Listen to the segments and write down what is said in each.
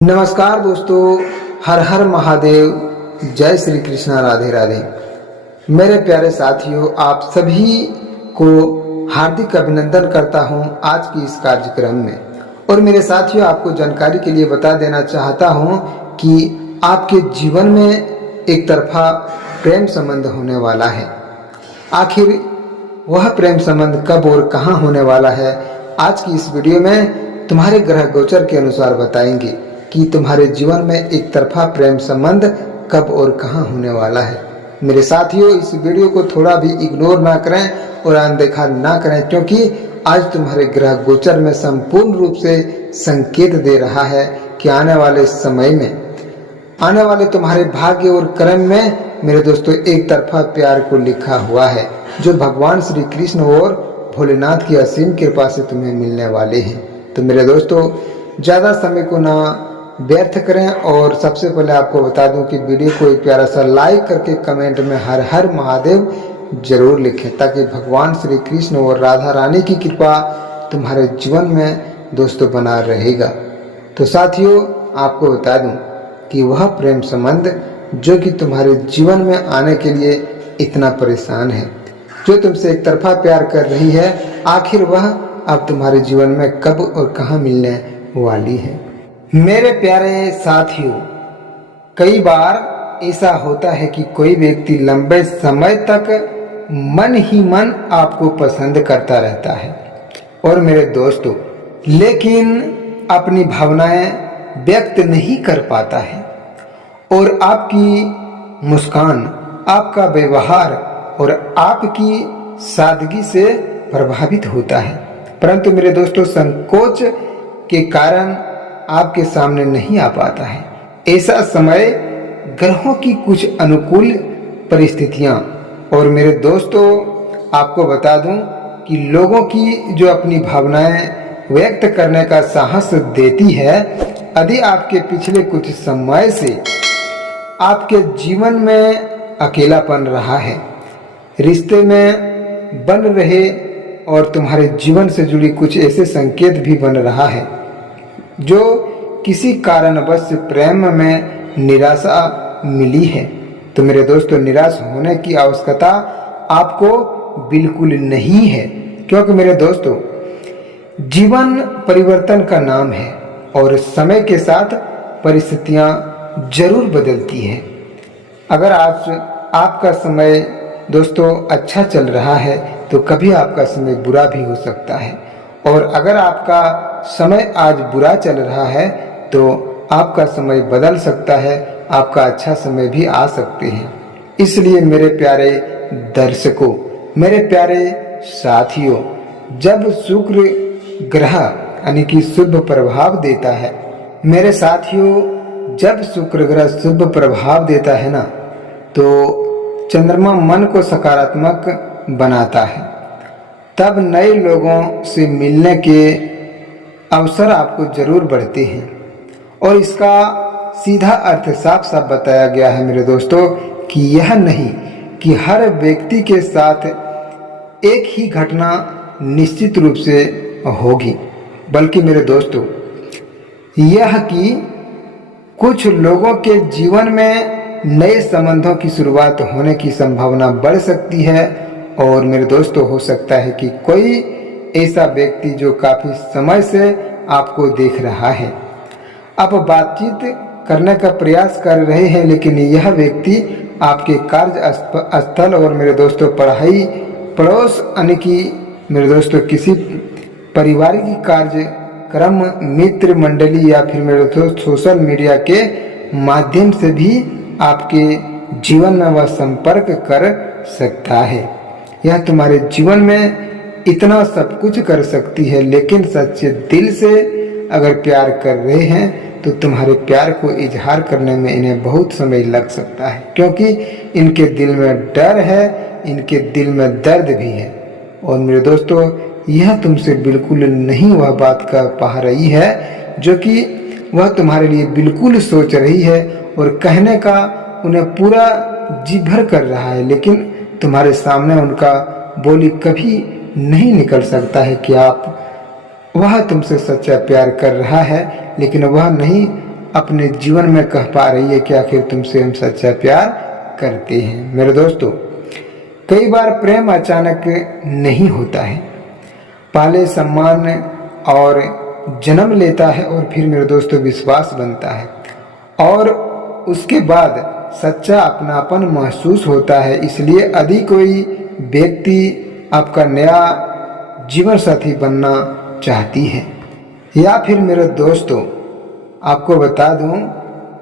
नमस्कार दोस्तों, हर हर महादेव, जय श्री कृष्णा, राधे राधे। मेरे प्यारे साथियों, आप सभी को हार्दिक अभिनंदन करता हूं आज की इस कार्यक्रम में। और मेरे साथियों, आपको जानकारी के लिए बता देना चाहता हूं कि आपके जीवन में एक तरफा प्रेम संबंध होने वाला है। आखिर वह प्रेम संबंध कब और कहां होने वाला है, आज की इस वीडियो में तुम्हारे ग्रह गोचर के अनुसार बताएंगे कि तुम्हारे जीवन में एक तरफा प्रेम संबंध कब और कहां होने वाला है। मेरे साथियों, इस वीडियो को थोड़ा भी इग्नोर ना करें और अनदेखा ना करें, क्योंकि आज तुम्हारे ग्रह गोचर में संपूर्ण रूप से संकेत दे रहा है कि आने वाले समय में, आने वाले तुम्हारे भाग्य और कर्म में मेरे दोस्तों एक तरफा प्यार को लिखा हुआ है, जो भगवान श्री कृष्ण और भोलेनाथ की असीम कृपा से तुम्हें मिलने वाले हैं। तो मेरे दोस्तों, ज़्यादा समय को ना व्यर्थ करें और सबसे पहले आपको बता दूं कि वीडियो को एक प्यारा सा लाइक करके कमेंट में हर हर महादेव जरूर लिखें, ताकि भगवान श्री कृष्ण और राधा रानी की कृपा तुम्हारे जीवन में दोस्तों बना रहेगा। तो साथियों, आपको बता दूं कि वह प्रेम संबंध जो कि तुम्हारे जीवन में आने के लिए इतना परेशान है, जो तुमसे एक तरफा प्यार कर रही है, आखिर वह अब तुम्हारे जीवन में कब और कहां मिलने वाली है। मेरे प्यारे साथियों, कई बार ऐसा होता है कि कोई व्यक्ति लंबे समय तक मन ही मन आपको पसंद करता रहता है और मेरे दोस्तों, लेकिन अपनी भावनाएं व्यक्त नहीं कर पाता है और आपकी मुस्कान, आपका व्यवहार और आपकी सादगी से प्रभावित होता है, परंतु मेरे दोस्तों संकोच के कारण आपके सामने नहीं आ पाता है। ऐसा समय ग्रहों की कुछ अनुकूल परिस्थितियां और मेरे दोस्तों, आपको बता दूं कि लोगों की जो अपनी भावनाएं व्यक्त करने का साहस देती है, यदि आपके पिछले कुछ समय से आपके जीवन में अकेलापन रहा है, रिश्ते में बन रहे और तुम्हारे जीवन से जुड़ी कुछ ऐसे संकेत भी बन रहा है जो किसी कारणवश प्रेम में निराशा मिली है, तो मेरे दोस्तों निराश होने की आवश्यकता आपको बिल्कुल नहीं है, क्योंकि मेरे दोस्तों जीवन परिवर्तन का नाम है और समय के साथ परिस्थितियां जरूर बदलती हैं। अगर आज आपका समय दोस्तों अच्छा चल रहा है तो कभी आपका समय बुरा भी हो सकता है, और अगर आपका समय आज बुरा चल रहा है तो आपका समय बदल सकता है, आपका अच्छा समय भी आ सकते हैं। इसलिए मेरे प्यारे दर्शकों, मेरे प्यारे साथियों, जब शुक्र ग्रह यानी कि शुभ प्रभाव देता है, मेरे साथियों जब शुक्र ग्रह शुभ प्रभाव देता है ना, तो चंद्रमा मन को सकारात्मक बनाता है, तब नए लोगों से मिलने के अवसर आपको जरूर बढ़ते हैं। और इसका सीधा अर्थ साफ साफ बताया गया है मेरे दोस्तों कि यह नहीं कि हर व्यक्ति के साथ एक ही घटना निश्चित रूप से होगी, बल्कि मेरे दोस्तों यह कि कुछ लोगों के जीवन में नए संबंधों की शुरुआत होने की संभावना बढ़ सकती है। और मेरे दोस्तों हो सकता है कि कोई ऐसा व्यक्ति जो काफी समय से आपको देख रहा है, आप बातचीत करने का प्रयास कर रहे हैं, लेकिन यह व्यक्ति आपके कार्य स्थल और मेरे दोस्तों पढ़ाई पड़ोस यानी कि मेरे दोस्तों किसी पारिवारिक कार्यक्रम, मित्र मंडली या फिर मेरे दोस्तों सोशल मीडिया के माध्यम से भी आपके जीवन में वह संपर्क कर सकता है। यह तुम्हारे जीवन में इतना सब कुछ कर सकती है, लेकिन सच्चे दिल से अगर प्यार कर रहे हैं तो तुम्हारे प्यार को इजहार करने में इन्हें बहुत समय लग सकता है, क्योंकि इनके दिल में डर है, इनके दिल में दर्द भी है। और मेरे दोस्तों, यह तुमसे बिल्कुल नहीं वह बात कर पा रही है जो कि वह तुम्हारे लिए बिल्कुल सोच रही है और कहने का उन्हें पूरा जी भर कर रहा है, लेकिन तुम्हारे सामने उनका बोली कभी नहीं निकल सकता है कि आप वह तुमसे सच्चा प्यार कर रहा है, लेकिन वह नहीं अपने जीवन में कह पा रही है कि आखिर तुमसे हम सच्चा प्यार करते हैं। मेरे दोस्तों, कई बार प्रेम अचानक नहीं होता है, पहले सम्मान और जन्म लेता है और फिर मेरे दोस्तों विश्वास बनता है और उसके बाद सच्चा अपनापन महसूस होता है। इसलिए यदि कोई व्यक्ति आपका नया जीवन साथी बनना चाहती है या फिर मेरे दोस्तों आपको बता दूं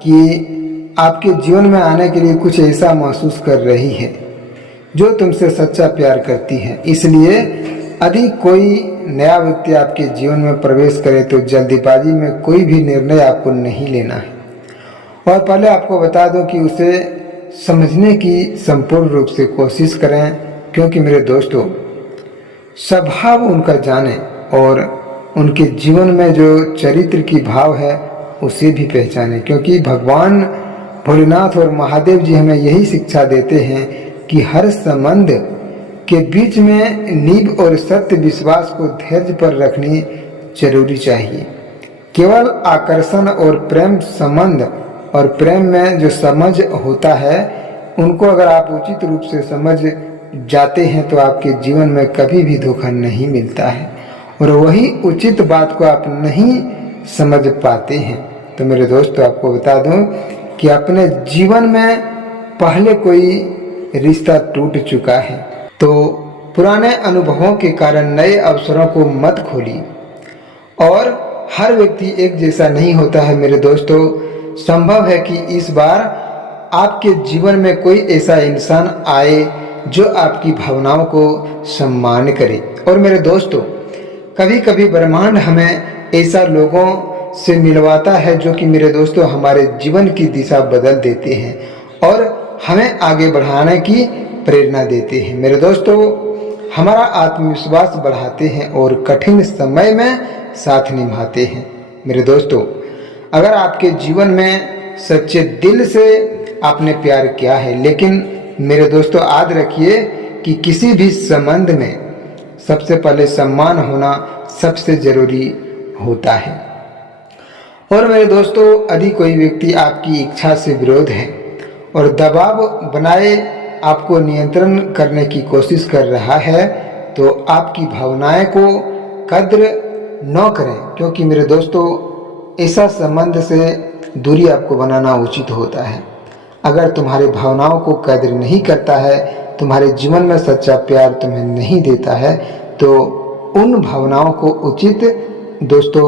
कि आपके जीवन में आने के लिए कुछ ऐसा महसूस कर रही है जो तुमसे सच्चा प्यार करती है। इसलिए यदि कोई नया व्यक्ति आपके जीवन में प्रवेश करे तो जल्दीबाजी में कोई भी निर्णय आपको नहीं लेना है और पहले आपको बता दूं कि उसे समझने की संपूर्ण रूप से कोशिश करें, क्योंकि मेरे दोस्तों स्वभाव उनका जाने और उनके जीवन में जो चरित्र की भाव है उसे भी पहचाने, क्योंकि भगवान भोलेनाथ और महादेव जी हमें यही शिक्षा देते हैं कि हर संबंध के बीच में नींव और सत्य विश्वास को धैर्य पर रखनी जरूरी चाहिए। केवल आकर्षण और प्रेम संबंध और प्रेम में जो समझ होता है उनको अगर आप उचित रूप से समझ जाते हैं तो आपके जीवन में कभी भी धोखा नहीं मिलता है और वही उचित बात को आप नहीं समझ पाते हैं। तो मेरे दोस्तों आपको बता दूं कि अपने जीवन में पहले कोई रिश्ता टूट चुका है तो पुराने अनुभवों के कारण नए अवसरों को मत खोलिए और हर व्यक्ति एक जैसा नहीं होता है। मेरे दोस्तों, संभव है कि इस बार आपके जीवन में कोई ऐसा इंसान आए जो आपकी भावनाओं को सम्मान करे। और मेरे दोस्तों, कभी कभी ब्रह्मांड हमें ऐसा लोगों से मिलवाता है जो कि मेरे दोस्तों हमारे जीवन की दिशा बदल देते हैं और हमें आगे बढ़ाने की प्रेरणा देते हैं। मेरे दोस्तों, हमारा आत्मविश्वास बढ़ाते हैं और कठिन समय में साथ निभाते हैं। मेरे दोस्तों, अगर आपके जीवन में सच्चे दिल से आपने प्यार किया है, लेकिन मेरे दोस्तों याद रखिए कि किसी भी संबंध में सबसे पहले सम्मान होना सबसे जरूरी होता है। और मेरे दोस्तों, यदि कोई व्यक्ति आपकी इच्छा से विरोध है और दबाव बनाए आपको नियंत्रण करने की कोशिश कर रहा है तो आपकी भावनाएं को कद्र न करें, क्योंकि मेरे दोस्तों ऐसा संबंध से दूरी आपको बनाना उचित होता है। अगर तुम्हारे भावनाओं को कद्र नहीं करता है, तुम्हारे जीवन में सच्चा प्यार तुम्हें नहीं देता है, तो उन भावनाओं को उचित दोस्तों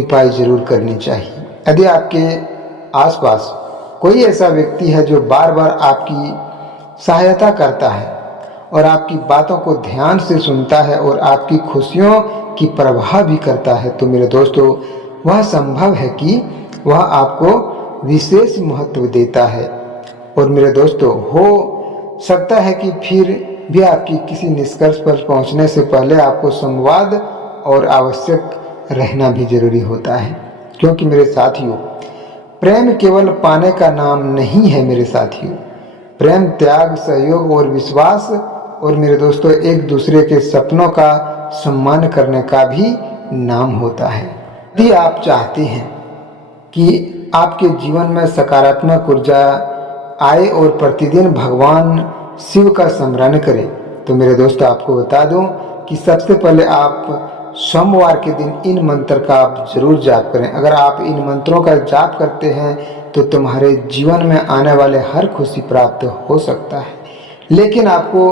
उपाय जरूर करनी चाहिए। यदि आपके आसपास कोई ऐसा व्यक्ति है जो बार बार आपकी सहायता करता है और आपकी बातों को ध्यान से सुनता है और आपकी खुशियों की परवाह भी करता है, तो मेरे दोस्तों वह संभव है कि वह आपको विशेष महत्व देता है। और मेरे दोस्तों, हो सकता है कि फिर भी आपकी किसी निष्कर्ष पर पहुंचने से पहले आपको संवाद और आवश्यक रहना भी जरूरी होता है, क्योंकि मेरे साथियों प्रेम केवल पाने का नाम नहीं है। मेरे साथियों, प्रेम त्याग, सहयोग और विश्वास और मेरे दोस्तों एक दूसरे के सपनों का सम्मान करने का भी नाम होता है। यदि आप चाहते हैं कि आपके जीवन में सकारात्मक ऊर्जा आए और प्रतिदिन भगवान शिव का स्मरण करें, तो मेरे दोस्तों आपको बता दूं कि सबसे पहले आप सोमवार के दिन इन मंत्र का आप जरूर जाप करें। अगर आप इन मंत्रों का जाप करते हैं तो तुम्हारे जीवन में आने वाले हर खुशी प्राप्त हो सकता है, लेकिन आपको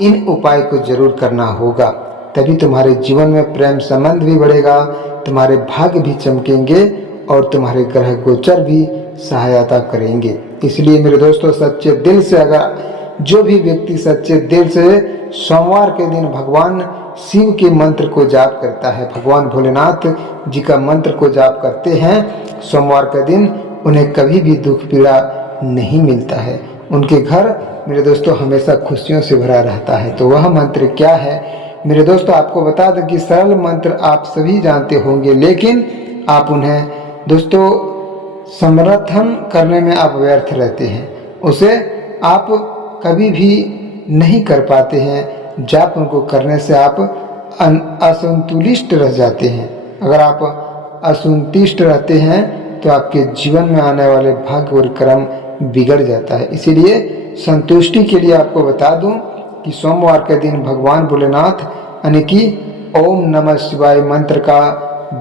इन उपाय को जरूर करना होगा, तभी तुम्हारे जीवन में प्रेम संबंध भी बढ़ेगा, तुम्हारे भाग्य भी चमकेंगे और तुम्हारे ग्रह गोचर भी सहायता करेंगे। इसलिए मेरे दोस्तों, सच्चे दिल से अगर जो भी व्यक्ति सच्चे दिल से सोमवार के दिन भगवान शिव के मंत्र को जाप करता है, भगवान भोलेनाथ जी का मंत्र को जाप करते हैं सोमवार का दिन, उन्हें कभी भी दुख पीड़ा नहीं मिलता है। उनके घर मेरे दोस्तों हमेशा खुशियों से भरा रहता है। तो वह मंत्र क्या है मेरे दोस्तों, आपको बता दें कि सरल मंत्र आप सभी जानते होंगे, लेकिन आप उन्हें दोस्तों समर्थन करने में आप व्यर्थ रहते हैं, उसे आप कभी भी नहीं कर पाते हैं। जाप उनको करने से आप असंतुलित रह जाते हैं। अगर आप असंतुष्ट रहते हैं तो आपके जीवन में आने वाले भाग्य और कर्म बिगड़ जाता है। इसीलिए संतुष्टि के लिए आपको बता दूं कि सोमवार के दिन भगवान भोलेनाथ यानी कि ओम नमः शिवाय मंत्र का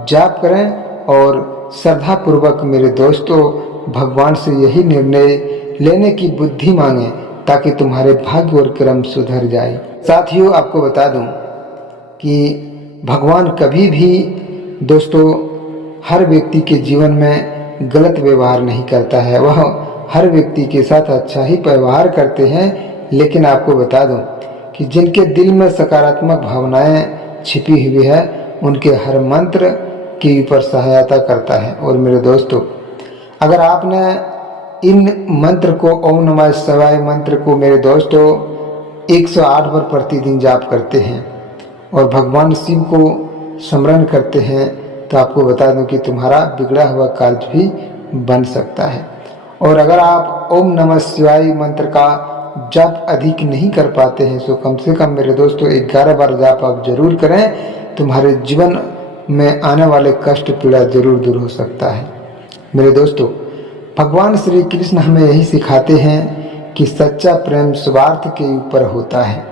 जाप करें और श्रद्धा पूर्वक मेरे दोस्तों भगवान से यही निर्णय लेने की बुद्धि मांगें ताकि तुम्हारे भाग्य और कर्म सुधर जाए। साथियों, आपको बता दूं कि भगवान कभी भी दोस्तों हर व्यक्ति के जीवन में गलत व्यवहार नहीं करता है, वह हर व्यक्ति के साथ अच्छा ही व्यवहार करते हैं। लेकिन आपको बता दूं कि जिनके दिल में सकारात्मक भावनाएं छिपी हुई है उनके हर मंत्र के ऊपर सहायता करता है। और मेरे दोस्तों, अगर आपने इन मंत्र को ओम नमः शिवाय मंत्र को मेरे दोस्तों 108 बार प्रतिदिन जाप करते हैं और भगवान शिव को स्मरण करते हैं तो आपको बता दूं कि तुम्हारा बिगड़ा हुआ कार्य भी बन सकता है। और अगर आप ओम नमः शिवाय मंत्र का जाप अधिक नहीं कर पाते हैं तो कम से कम मेरे दोस्तों 11 बार जाप आप जरूर करें। तुम्हारे जीवन में आने वाले कष्ट पीड़ा जरूर दूर हो सकता है। मेरे दोस्तों, भगवान श्री कृष्ण हमें यही सिखाते हैं कि सच्चा प्रेम स्वार्थ के ऊपर होता है।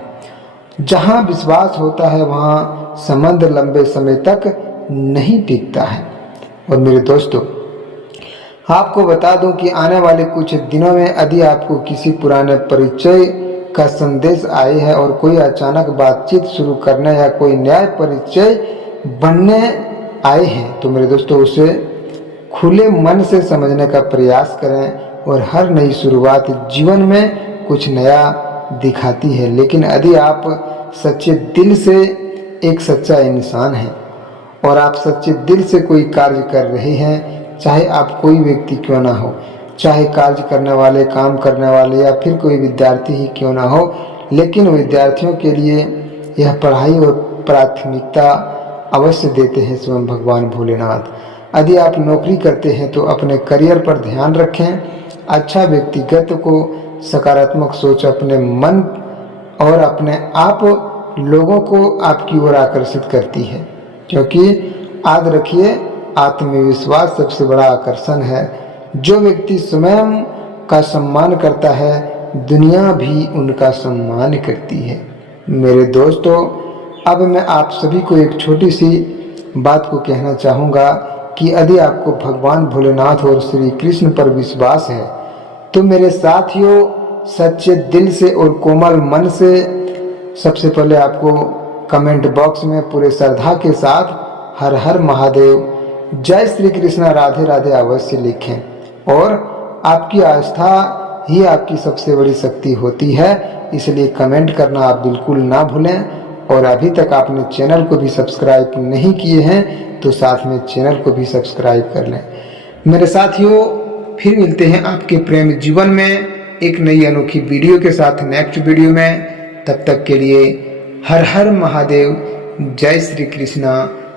जहाँ विश्वास होता है वहाँ संबंध लंबे समय तक नहीं टिकता है। और मेरे दोस्तों, आपको बता दूं कि आने वाले कुछ दिनों में यदि आपको किसी पुराने परिचय का संदेश आए है और कोई अचानक बातचीत शुरू करने या कोई नया परिचय बनने आए हैं तो मेरे दोस्तों उसे खुले मन से समझने का प्रयास करें। और हर नई शुरुआत जीवन में कुछ नया दिखाती है, लेकिन यदि आप सच्चे दिल से एक सच्चा इंसान हैं और आप सच्चे दिल से कोई कार्य कर रहे हैं, चाहे आप कोई व्यक्ति क्यों ना हो, चाहे कार्य करने वाले, काम करने वाले या फिर कोई विद्यार्थी ही क्यों ना हो, लेकिन विद्यार्थियों के लिए यह पढ़ाई और प्राथमिकता अवश्य देते हैं स्वयं भगवान भोलेनाथ। यदि आप नौकरी करते हैं तो अपने करियर पर ध्यान रखें। अच्छा व्यक्तिगत को सकारात्मक सोच अपने मन और अपने आप लोगों को आपकी ओर आकर्षित करती है, क्योंकि याद रखिए आत्मविश्वास सबसे बड़ा आकर्षण है। जो व्यक्ति स्वयं का सम्मान करता है दुनिया भी उनका सम्मान करती है। मेरे दोस्तों, अब मैं आप सभी को एक छोटी सी बात को कहना चाहूँगा कि यदि आपको भगवान भोलेनाथ और श्री कृष्ण पर विश्वास है तो मेरे साथियों सच्चे दिल से और कोमल मन से सबसे पहले आपको कमेंट बॉक्स में पूरे श्रद्धा के साथ हर हर महादेव, जय श्री कृष्ण, राधे राधे अवश्य लिखें। और आपकी आस्था ही आपकी सबसे बड़ी शक्ति होती है, इसलिए कमेंट करना आप बिल्कुल ना भूलें। और अभी तक आपने चैनल को भी सब्सक्राइब नहीं किए हैं तो साथ में चैनल को भी सब्सक्राइब कर लें। मेरे साथियों, फिर मिलते हैं आपके प्रेम जीवन में एक नई अनोखी वीडियो के साथ नेक्स्ट वीडियो में। तब तक के लिए हर हर महादेव, जय श्री कृष्णा,